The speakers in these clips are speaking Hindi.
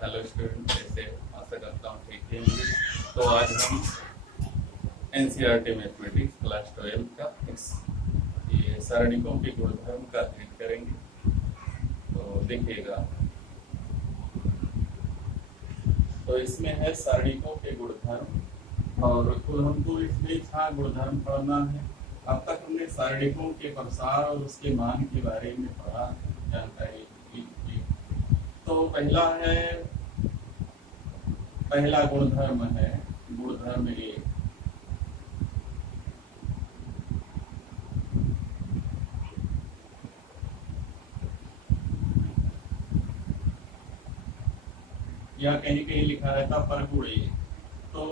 हेलो स्टूडेंट, कैसे? आशा करता हूँ ठीक ही होंगे। तो आज हम एनसीईआरटी मैथमेटिक्स क्लास 12 का ये सारणिकों के गुणधर्म का अध्ययन करेंगे। तो देखिएगा, तो इसमें है सारणिकों के गुणधर्म, और कुल हमको इसमें 6 गुणधर्म पढ़ना है। अब तक हमने सारणिकों के प्रसार और उसके मान के बारे में पढ़ा, जानकारी की। तो पहला गुणधर्म है गुणधर्म ए। या कहीं कहीं लिखा रहता पर गुण ए। तो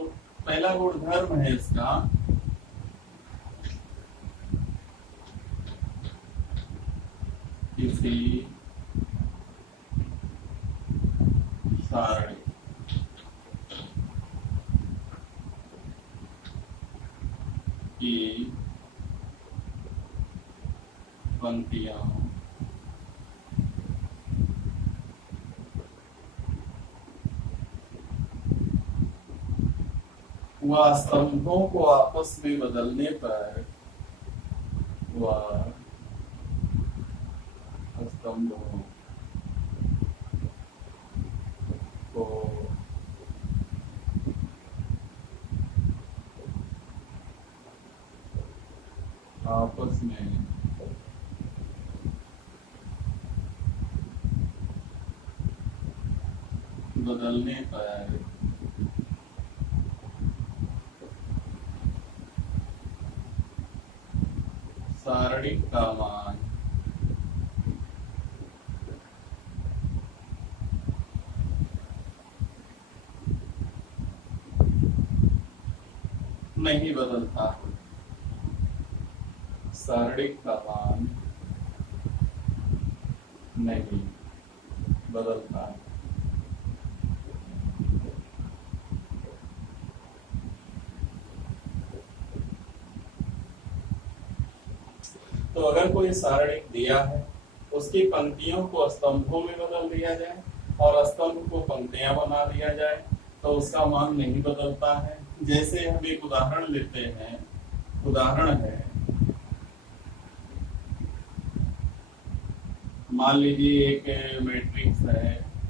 पहला गुणधर्म है इसका किसी सारणी की पंक्तियां व स्तंभों को आपस में बदलने पर वह स्तंभों को आपस में बदलने पर सारणी का मान नहीं बदलता। सारणी का मान नहीं बदलता। तो अगर कोई सारणिक दिया है, उसकी पंक्तियों को स्तंभों में बदल दिया जाए और स्तंभ को पंक्तियां बना दिया जाए तो उसका मान नहीं बदलता है। जैसे हम एक उदाहरण लेते हैं। उदाहरण है, मान लीजिए एक मैट्रिक्स है,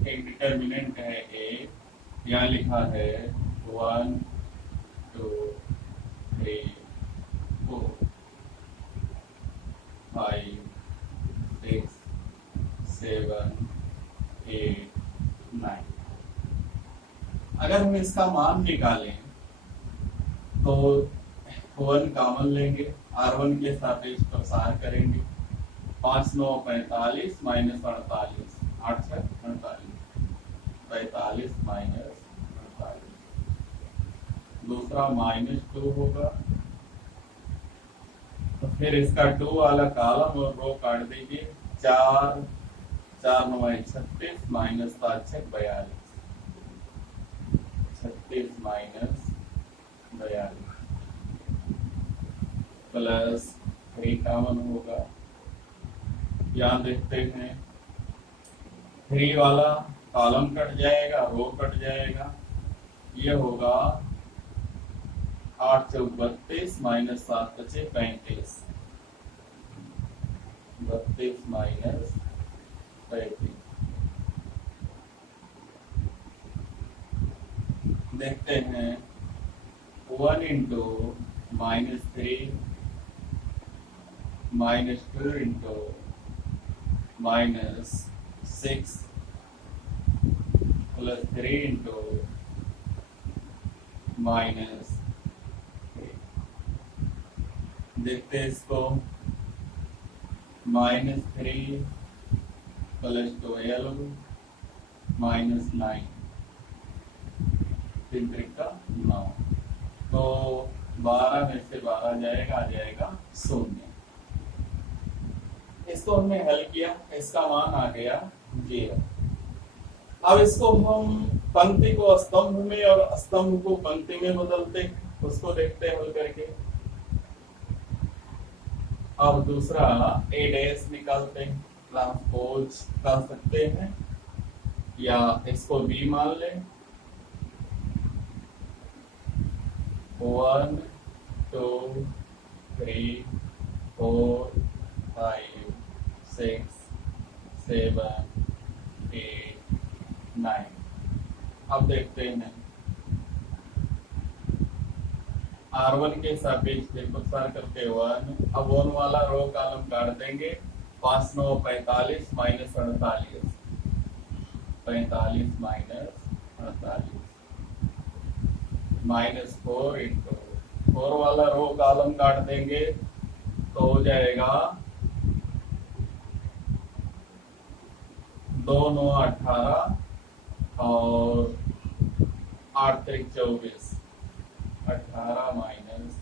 एक डिटर्मिनेंट है ए। यहाँ लिखा है 1 2 3 4 5 6 7 8 9। अगर हम इसका मान निकालें तो 1 कॉमन लेंगे, R1 के सापेक्ष प्रसार करेंगे। 5 9 45 माइनस 48, 8 6 48, 45 माइनस 48। दूसरा -2 होगा, तो फिर इसका 2 वाला कॉलम और रो काट दीजिए। 4 4 9 36 माइनस 7 6 42, 36 माइनस 42 प्लस 3 कॉमन होगा। यहाँ देखते हैं 3 वाला कॉलम कट जाएगा, रो कट जाएगा। ये होगा 8 चौक 32 माइनस 7 बचे 35, 32 माइनस 35। देखते हैं 1 इंटू -3 -2 इंटू -6 प्लस 3 इंटू -3। देखते हैं इसको, -3 प्लस 12 -9, 3 त्रिका 9। तो 12 में से 12 जाएगा, आ जाएगा 0। इसको हमने हल किया, इसका मान आ गया 0। अब इसको हम पंक्ति को स्तंभ में और स्तंभ को पंक्ति में बदलते हैं, उसको देखते हैं हल करके। अब दूसरा A डैश निकालते हैं, ट्रांसपोज कर सकते हैं। या इसको बी मान ले। 1 2 3 4 5 6 7 8 9। अब देखते हैं R1 के सापेक्ष विस्तार करते 1। अब 1 वाला रो कॉलम काट देंगे। 5 9 45 माइनस 48, 45 माइनस 48 माइनस 4 इंटू 4 वाला रो कॉलम काट देंगे तो हो जाएगा 2 9 18 और 8 3 24, 18 माइनस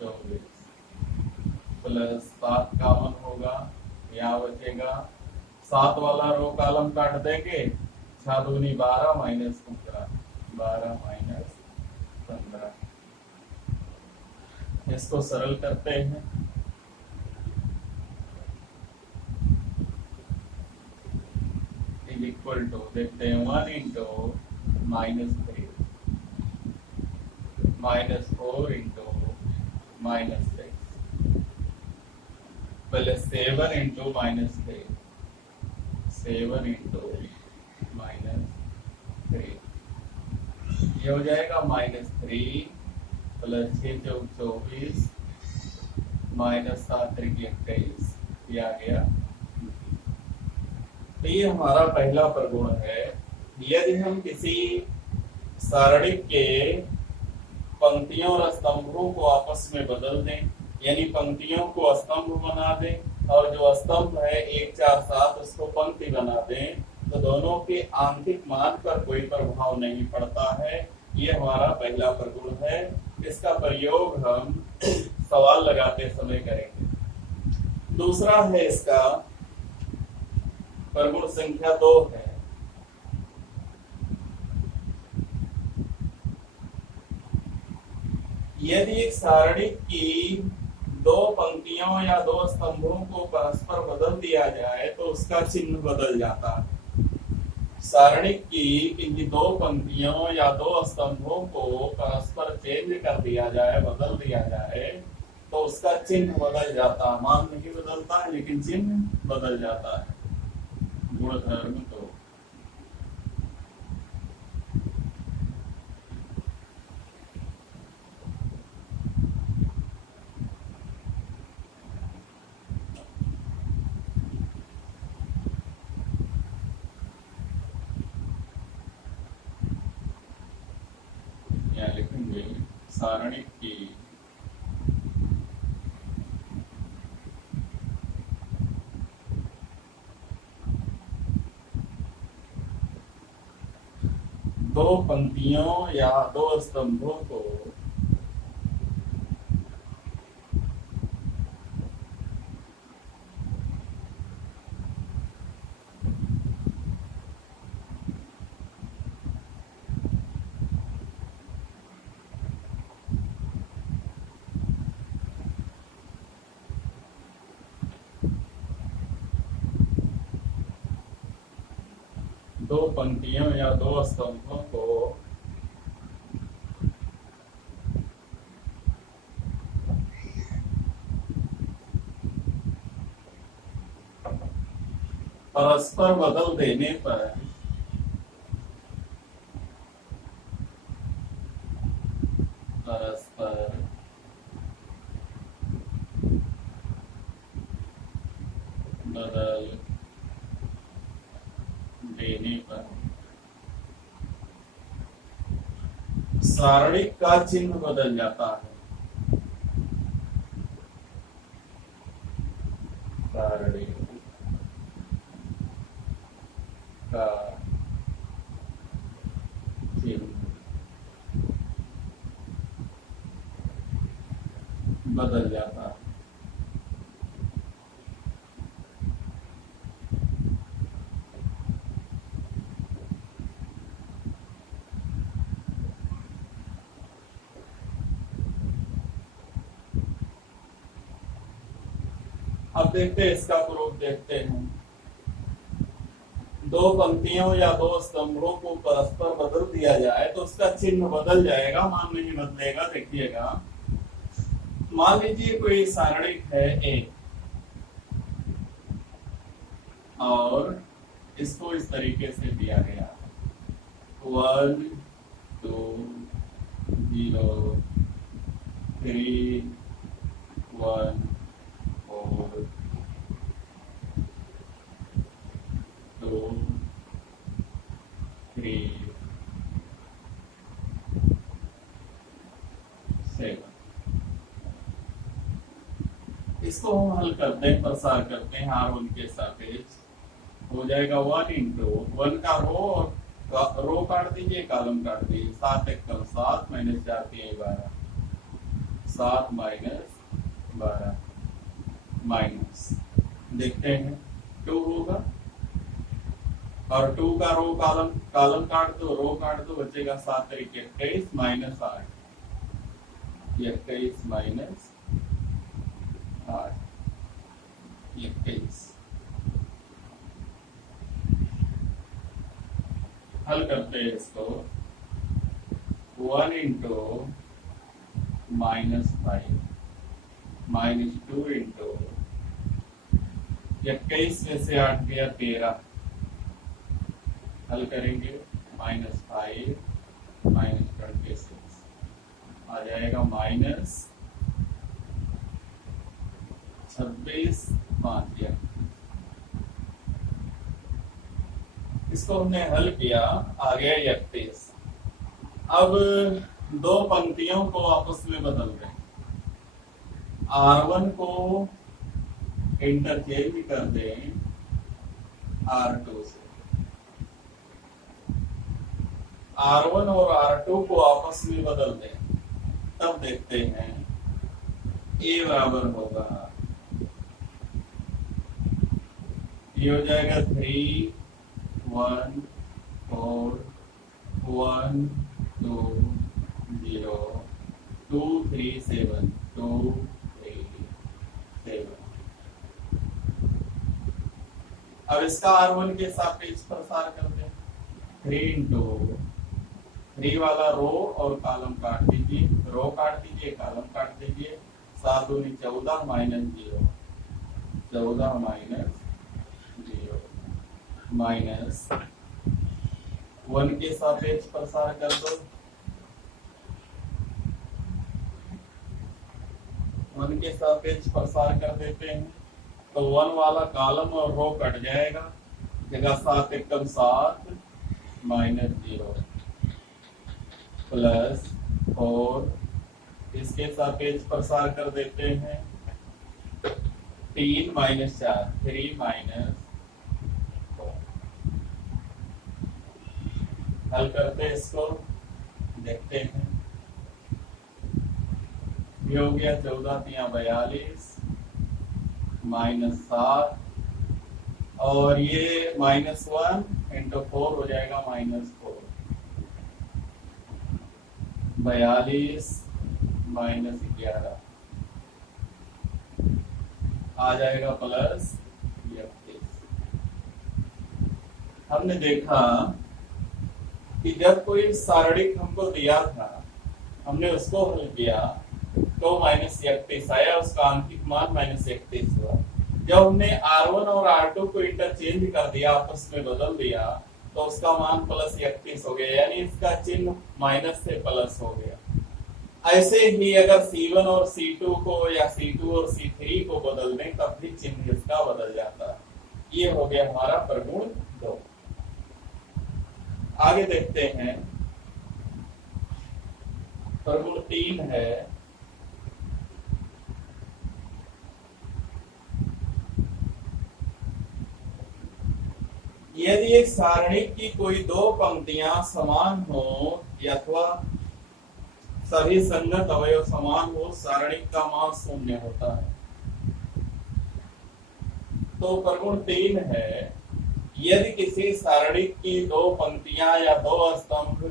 24 प्लस 7 कॉमन होगा, यहाँ बचेगा 7 वाला रो कॉलम काट देंगे। 6 दूनी 12 माइनस 15, 12 माइनस 15। इसको सरल करते हैं। इज इक्वल टू देखते हैं 1 into -3 -4 into -6 plus 7 into -3, 7 into -3 ये हो जाएगा -3 प्लस 6 चौक 24 माइनस 7 त्रिक 21 ये आ गया। तो ये हमारा पहला प्रगुण है। यदि हम किसी सारणी के पंक्तियों और स्तंभों को आपस में बदल दें, यानी पंक्तियों को स्तंभ बना दें और जो स्तंभ है 1 4 7 उसको पंक्ति बना दें, तो दोनों के आंतरिक मान पर कोई प्रभाव नहीं पड़ता है। ये हमारा पहला प्रगुण है। इसका प्रयोग हम सवाल लगाते समय करेंगे। दूसरा है इसका प्रगुण संख्या 2 है। यदि एक सारणी की 2 पंक्तियों या 2 स्तंभों को परस्पर बदल दिया जाए तो उसका चिन्ह बदल जाता है। सारणी की किसी 2 पंक्तियों या 2 स्तंभों को परस्पर चेंज कर दिया जाए, बदल दिया जाए, तो उसका चिन्ह बदल जाता है। मान नहीं बदलता है लेकिन चिन्ह बदल जाता है। गुणधर्म तो या लिखेंगे सारणी की दो पंक्तियों या 2 स्तंभों को या 2 स्तंभों को परस्पर बदल देने पर परस्पर बदल देने पर सारणी का चिन्ह बदल जाता है। सारणी का चिन्ह बदल जाता है। अब देखते हैं इसका प्रूफ देखते हैं। दो पंक्तियों या दो स्तंभों को परस्पर बदल दिया जाए तो उसका चिन्ह बदल जाएगा, मान नहीं बदलेगा। देखिएगा, मान लीजिए कोई सारणिक है ए और इसको इस तरीके से दिया गया 1 2 0 3 1 4 2 3 7। इसको हम हल करते हैं, प्रसार करते हैं R1 के सापेक्ष। हो जाएगा 1 इंटू 1 का रो और रो काट दीजिए, कॉलम काट दीजिए। 7 एक कम 7 माइनस 4 3 12, 7 माइनस 12 माइनस, देखते हैं 2 होगा और 2 का रो कॉलम काट दो, रो काट दो, बचेगा 7 तरीके 21 माइनस 8, 21 माइनस 8 21। हल करते हैं इसको। 1 इंटू -5 -2 इंटू 21 में से 8 गया 13। हल करेंगे -5 -26 आ जाएगा -26 5। इसको हमने हल किया, आ गया 31। अब दो पंक्तियों को आपस में बदल दें। R1 को इंटरचेंज कर दें R2 से। R1 और R2 को आपस में बदल दें, तब देखते हैं A बराबर होगा, ये हो जाएगा 3 1 4 1 2 0 2 3 7 2 3 7। अब इसका R1 के सापेक्ष प्रसार कर दें। 3 इंटू 3 वाला रो और कॉलम काट दीजिए, रो काट दीजिए, कॉलम काट दीजिए। 7 दूनी 14 माइनस 0 14 माइनस 0 माइनस 1 के सापेक्ष प्रसार कर दो। 1 के सापेक्ष प्रसार कर देते हैं तो 1 वाला कॉलम और रो कट जाएगा, जगह 7 एकम 7 माइनस 0 प्लस 4, इसके सापेक्ष प्रसार कर देते हैं 3 माइनस 4 3 माइनस 4। हल करते हैं इसको, देखते हैं। ये हो गया 14 तिया 42 माइनस 7 और ये -1 इंटू 4 हो जाएगा -4। 42 माइनस 11 आ जाएगा प्लस 31। हमने देखा कि जब कोई सारणिक हमको दिया था, हमने उसको हल किया तो -31 आया, उसका आंतरिक मान -31 हुआ। जब हमने R1 और R2 को इंटरचेंज कर दिया, आपस में बदल दिया, तो उसका मान +31 हो गया, यानी इसका चिन्ह माइनस से प्लस हो गया। ऐसे ही अगर C1 और C2 को या C2 और C3 को बदल दें तब भी चिन्ह इसका बदल जाता है। ये हो गया हमारा प्रगुण 2। आगे देखते हैं, प्रगुण 3 है। यदि एक सारणिक की कोई दो पंक्तियां समान हो अथवा सभी संगत अवयव समान हो, सारणिक का मान 0 होता है। तो प्रगुण 3 है, यदि किसी सारणिक की दो पंक्तियां या दो स्तंभ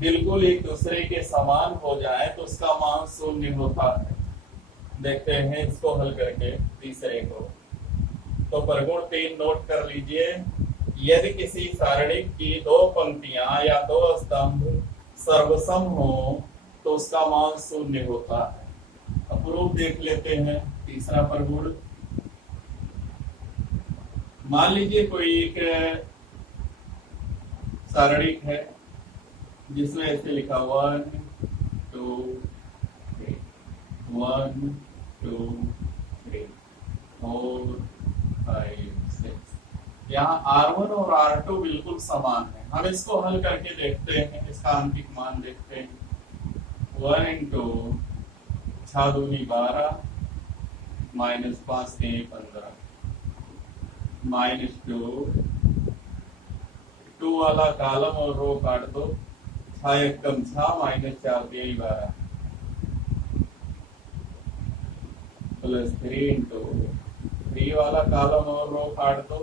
बिल्कुल एक दूसरे के समान हो जाए तो उसका मान 0 होता है। देखते हैं इसको हल करके तीसरे को। तो प्रगुण 3 नोट कर लीजिए। यदि किसी सारणिक की दो पंक्तियां या दो स्तंभ सर्वसम हो तो उसका मान शून्य होता है। अब प्रूफ देख लेते हैं। तीसरा प्रगुण, मान लीजिए कोई एक सारणिक है जिसमें ऐसे लिखा 1 2 3 1 2 3 4 5 6। यहाँ R1 और R2 बिल्कुल समान है। हम इसको हल करके देखते हैं, इसका आंतरिक मान देखते हैं। 1 इंटू 6 दूनी 12 माइनस 5 के 15 -2 वाला कॉलम और रो काट दो। 6 एक कम 6 माइनस 4 के 12 प्लस 3 इंटू 3 वाला कॉलम और रो काट दो,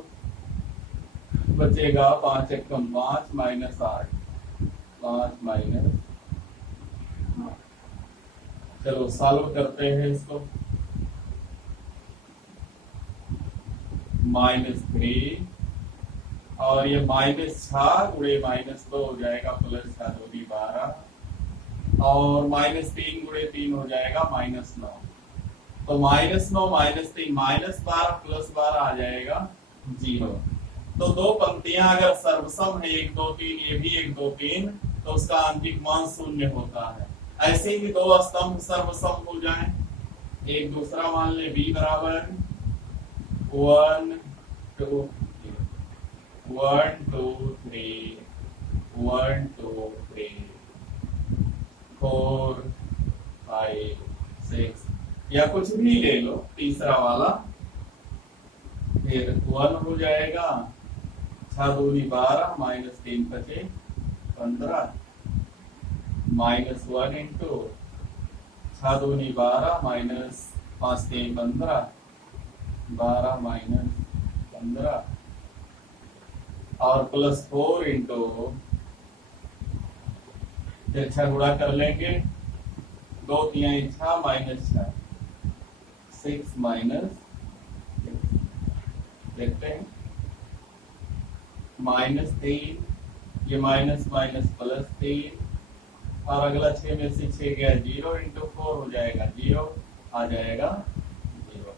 बचेगा 5 एक कम 5 माइनस 8 5 माइनस। चलो सॉल्व करते हैं इसको। -3 और ये -6 गुणे -2 हो जाएगा प्लस 6 दूनी 12 और -3 गुणे 3 हो जाएगा -9। तो -9 -3 -12 प्लस 12 आ जाएगा 0। तो दो पंक्तियां अगर सर्वसम है 1 2 3, ये भी 1 2 3, तो उसका आंतरिक मान शून्य होता है। ऐसे ही दो स्तंभ सर्वसम हो जाएं, एक दूसरा मान ले b बराबर 1 2 1 2 3 1 2 3 4 5 6 या कुछ भी ले लो, तीसरा वाला फिर 1 हो जाएगा। 6 दूनी 12 माइनस 3 बचे 15 -1 इंटू 6 दूनी 12 माइनस 5 3 15 12 माइनस 15 और प्लस 4 इंटू 6 गुणा कर लेंगे 2 3 6 माइनस 6 6 माइनस, देखते हैं -3, ये माइनस माइनस प्लस 3 और अगला 6 में से 6 गया 0 इंटू 4 हो जाएगा 0, आ जाएगा 0।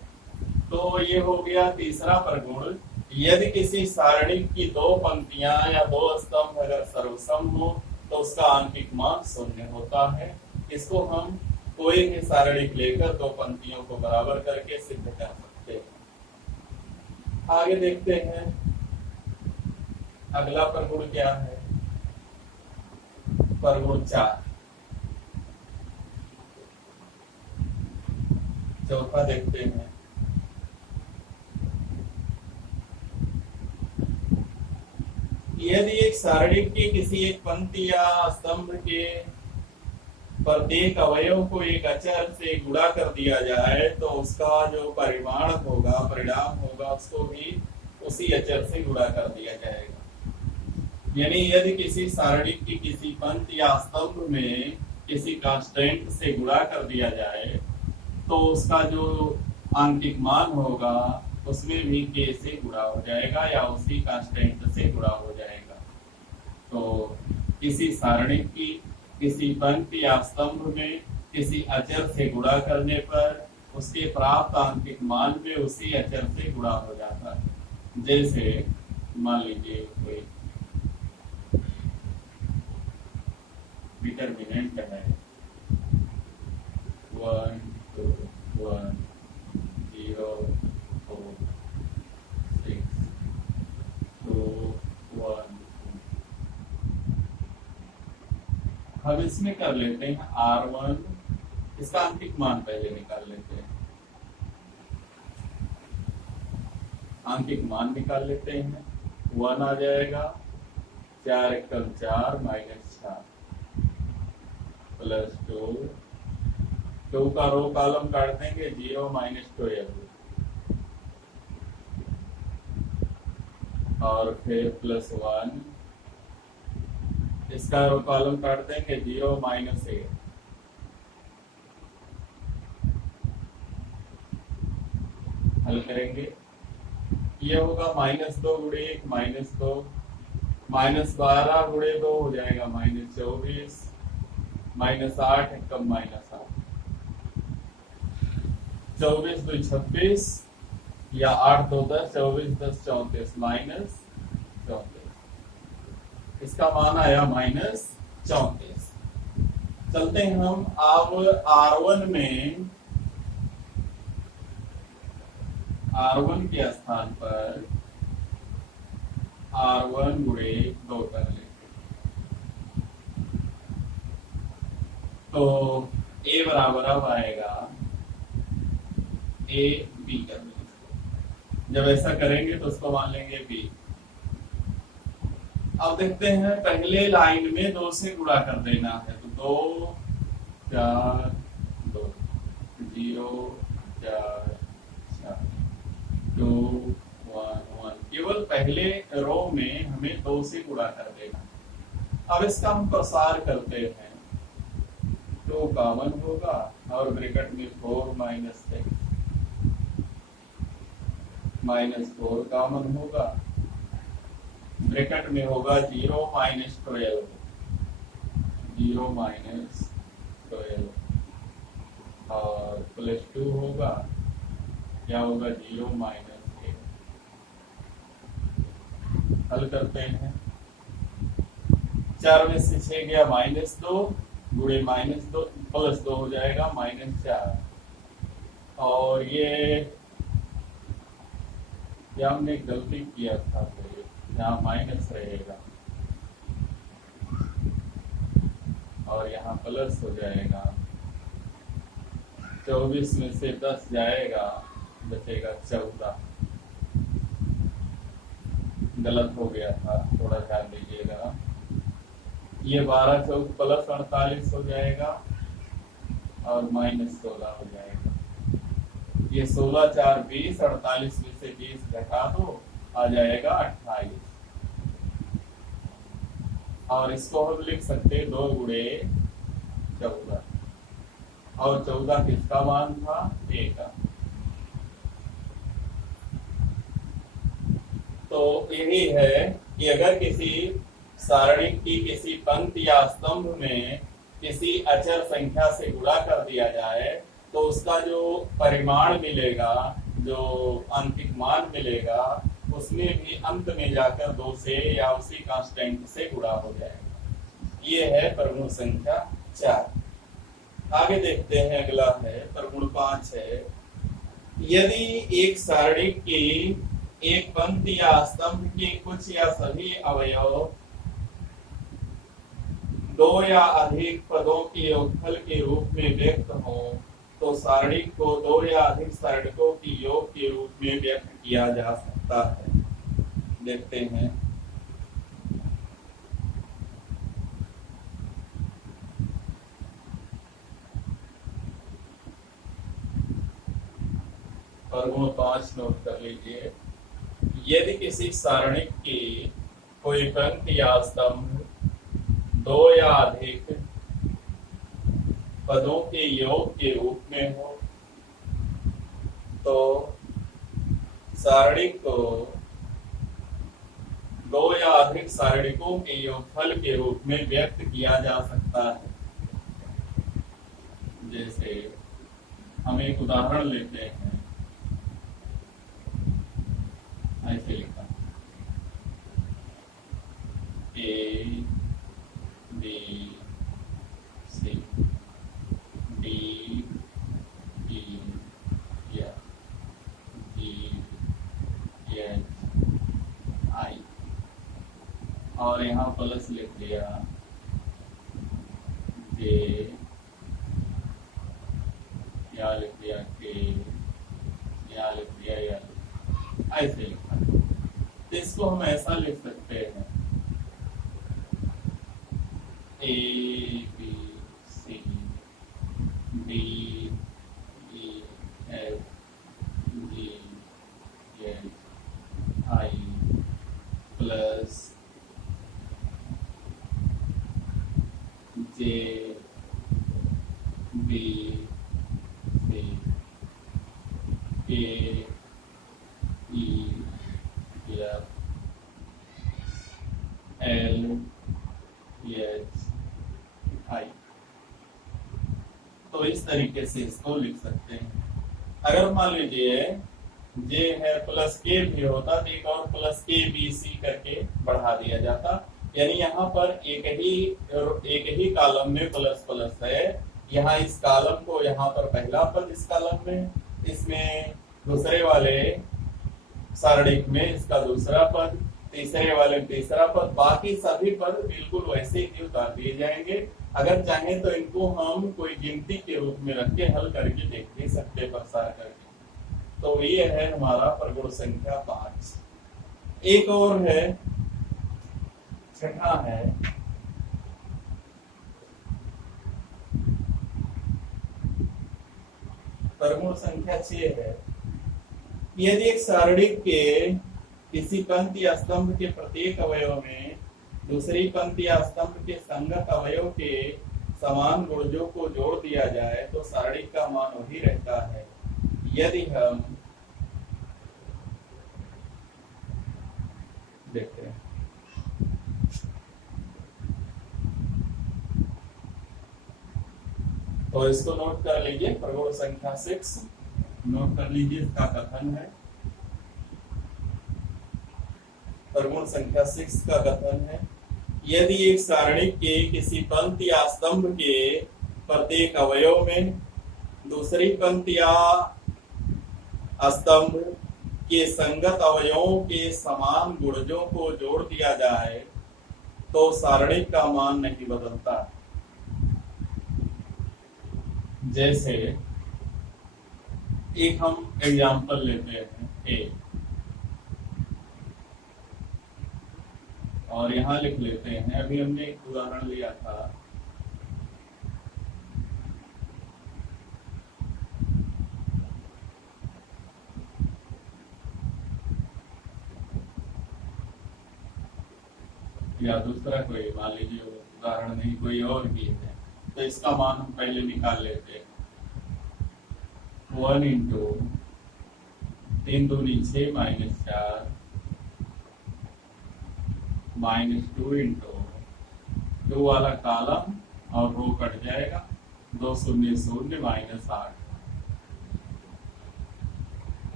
तो ये हो गया तीसरा प्रगुण। यदि किसी सारणी की दो पंक्तियां या दो स्तंभ अगर सर्वसम हो तो उसका आंतरिक मान शून्य होता है। इसको हम कोई भी सारणी लेकर दो पंक्तियों को बराबर करके सिद्ध कर सकते हैं। आगे देखते हैं अगला प्रगुण क्या है। प्रगुण 4, चौथा देखते हैं। यदि एक सारणी की किसी एक पंक्ति या स्तंभ के प्रत्येक अवयव को एक अचर से गुणा कर दिया जाए तो उसका जो परिमाण होगा, परिणाम होगा, उसको भी उसी अचर से गुणा कर दिया जाएगा। यानी यदि किसी सारणी की किसी पंक्ति या स्तंभ में किसी कांस्टेंट से गुणा कर दिया जाए तो उसका जो आंतरिक मान होगा उसमें भी k से गुणा हो जाएगा या उसी कांस्टेंट से गुणा हो जाएगा। तो किसी सारणी की किसी पंक्ति या स्तंभ में किसी अचर से गुणा करने पर उसके प्राप्त आंतरिक मान में उसी अचर से गुणा हो जाता है। जैसे मान लीजिए कोई डिटर्मिनेंट है 1 2 1 0 4 6 2 1। हम इसमें कर लेते हैं R1, इसका आंतरिक मान पहले निकाल लेते हैं। आंतरिक मान निकाल लेते हैं। 1 आ जाएगा 4 एकम 4 माइनस 6 प्लस 2 का रो कॉलम काट देंगे 0 माइनस 12 और फिर प्लस 1, इसका रो कॉलम काट देंगे 0 माइनस 8 हल करेंगे। ये होगा -2 गुणे 1 -2, -12 गुणे 2 हो जाएगा -24, -8 एकम -8, 24 2 26 या 8 2 10, 24 10 34 -34, इसका मान आया -34। चलते हैं हम अब R1 के स्थान पर R1 गुणे 2 कर लेते, तो A बराबर अब आएगा A B कर लेंगे। जब ऐसा करेंगे तो उसको मान लेंगे B। अब देखते हैं पहले लाइन में 2 से गुणा कर देना है, तो 2 4 2 0 4 4 2 1 1, केवल पहले रो में हमें 2 से गुणा कर देना। अब इसका हम प्रसार करते हैं, 2 कॉमन होगा और ब्रैकेट में 4 -6 -4 कॉमन होगा, ब्रैकेट में होगा 0 -12 0 -12 और +2 होगा, क्या होगा 0 -1। हल करते हैं, 4 में से 6 गया -2 गुणे -2 +2 हो जाएगा -4, और ये हमने गलती किया था, तो यहाँ माइनस रहेगा और यहाँ प्लस हो जाएगा। 24 में से 10 जाएगा, बचेगा 14। गलत हो गया था, थोड़ा ध्यान दीजिएगा। ये 12 चौक प्लस 48 हो जाएगा और -16 हो जाएगा। ये 16 4 20, 48 में से 20 घटा दो, आ जाएगा 28। और इसको हम लिख सकते 2 गुणे 14, और 14 किसका मान था? A का। तो यही है कि अगर किसी सारणी की किसी पंक्ति या स्तंभ में किसी अचर संख्या से गुणा कर दिया जाए, तो उसका जो परिमाण मिलेगा, जो अंतिम मान मिलेगा, उसमें भी अंत में जाकर 2 से या उसी कांस्टेंट से गुणा हो जाएगा। ये है प्रगुण संख्या 4। आगे देखते हैं, अगला है प्रगुण 5 है। यदि एक सारणी की एक पंक्ति या स्तंभ के कुछ या सभी अवयव 2 या अधिक पदों के योगफल के रूप में व्यक्त हो, तो सारणी को 2 या अधिक सारणिकों की योग के रूप में व्यक्त किया जा सकता है। देखते हैं, प्रगुण 5 नोट कर लीजिए। यदि किसी सारणिक की कोई पंक्ति या स्तंभ 2 या अधिक पदों के योग के रूप में हो, तो सारणी को 2 या अधिक सारणिकों के योगफल के रूप में व्यक्त किया जा सकता है। जैसे हम एक उदाहरण लेते हैं, ऐसे लिखा A B C D E F G H I, और यहाँ प्लस लिख दिया J, यहाँ लिख दिया K, यहाँ लिख दिया L, ऐसे लिखा। तो इसको हम ऐसा लिख सकते हैं A B C D E F G H I plus J B C K E तो इस तरीके से इसको लिख सकते हैं। अगर मान लीजिए जे है प्लस के भी होता तो एक और प्लस के बी सी करके बढ़ा दिया जाता, यानी यहाँ पर एक ही कॉलम में प्लस प्लस है। यहाँ इस कॉलम को यहाँ पर पहला पद इस कॉलम में, इसमें दूसरे वाले सारणिक में इसका दूसरा पद, तीसरे वाले तीसरा पद, बाकी सभी पद बिल्कुल वैसे ही उतार दिए जाएंगे। अगर चाहें तो इनको हम कोई गिनती के रूप में रख के हल करके देख भी सकते प्रसार करके। तो ये है हमारा प्रगुण संख्या 5। एक और है, छठा है प्रगुण संख्या 6 है। यदि एक सारणिक के किसी पंक्ति या स्तंभ के प्रत्येक अवयव में दूसरी पंक्ति या स्तंभ के संगत अवयव के समान गुणजों को जोड़ दिया जाए तो सारणिक का मान वही रहता है। यदि हम देखते हैं तो इसको नोट कर लीजिए, प्रगुण संख्या 6 नोट कर लीजिए। इसका कथन है, प्रगुण संख्या 6 का कथन है, यदि एक सारणिक के किसी पंक्ति या स्तंभ के प्रत्येक अवयव में दूसरी पंक्ति या स्तंभ के संगत अवयवों के समान गुणजों को जोड़ दिया जाए तो सारणिक का मान नहीं बदलता। जैसे एक हम एग्जांपल लेते हैं ए, और यहां लिख लेते हैं, अभी हमने एक उदाहरण लिया था या दूसरा कोई मान लीजिए उदाहरण नहीं कोई और भी है, तो इसका मान हम पहले निकाल लेते हैं। 1 इंटू 3 दूनी 6 माइनस 4 माइनस 2 इंटू 2 वाला कॉलम और रो कट जाएगा, 2 शून्य शून्य माइनस 8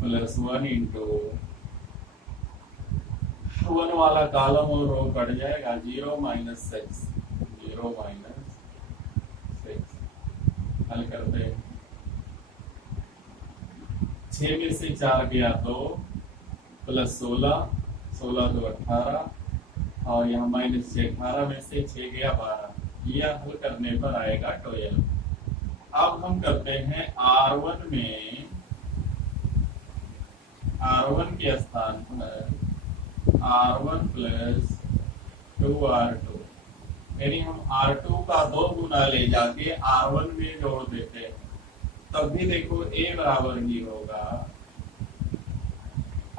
प्लस 1 इंटू 1 वाला कॉलम और रो कट जाएगा, 0 माइनस 6 0 माइनस 6। हल करते हैं, 6 में से 4 गया तो प्लस 16 16 2 18 और यहाँ माइनस 6 18 में से 6 गया 12। यह हल करने पर आएगा 12। अब हम करते हैं R1 में, R1 के स्थान पर R1 प्लस 2R2, यानी हम R2 का 2 गुना ले जाके R1 में जोड़ देते हैं, तब भी देखो A बराबर ही होगा।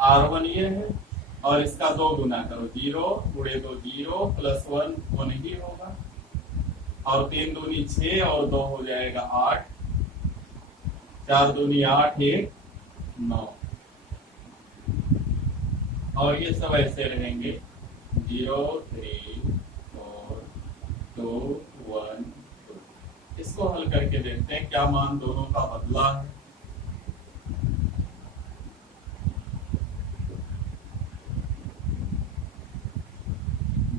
R1 ये है और इसका 2 गुना करो, 0 गुणे 2 0 प्लस 1 1 ही होगा, और 3 दूनी 6 और 2 हो जाएगा 8, 4 दूनी 8 1 9, और ये सब ऐसे रहेंगे 0 3 4 2 1 2। इसको हल करके देखते हैं क्या मान दोनों का बदला है।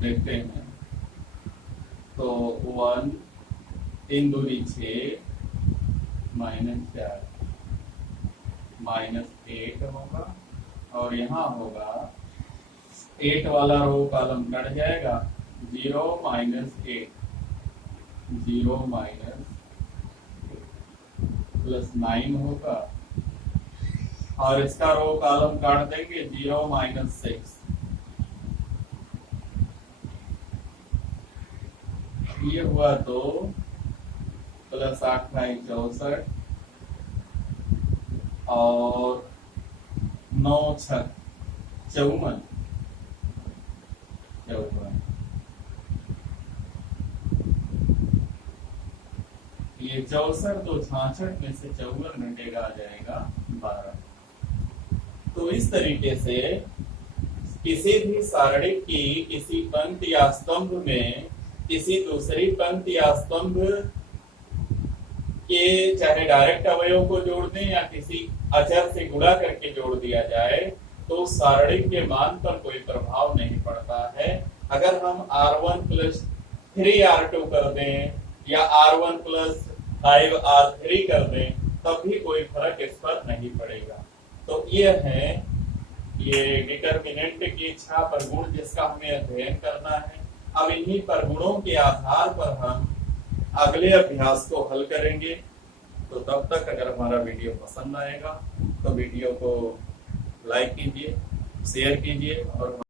देखते हैं तो 1 3 दूनी 6 माइनस 4 माइनस 8 होगा, और यहाँ होगा 8 वाला रो कॉलम कट जाएगा, 0 माइनस 8 0 माइनस प्लस 9 होगा, और इसका रो कॉलम काट देंगे, 0 माइनस 6। ये हुआ तो प्लस 8 64 और 9 6 54 ये 64 तो 66 में से 54 घटेगा, आ जाएगा 12। तो इस तरीके से किसी भी सारणिक की किसी पंक्ति या स्तंभ में किसी दूसरी पंक्ति या स्तंभ कि चाहे डायरेक्ट अवयव को जोड़ दें या किसी अचर से गुणा करके जोड़ दिया जाए तो सारणी के मान पर कोई प्रभाव नहीं पड़ता है। अगर हम R1 प्लस 3R2 कर दें या R1 प्लस 5R3 कर दें तब भी कोई फर्क इस पर नहीं पड़ेगा। तो ये डिटर्मिनेंट की इच्छा परगुण जिसका हमें अध्ययन करना है। अब इन्हीं परगुणों के आधार पर हम अगले अभ्यास को हल करेंगे। तो तब तक अगर हमारा वीडियो पसंद आएगा तो वीडियो को लाइक कीजिए, शेयर कीजिए और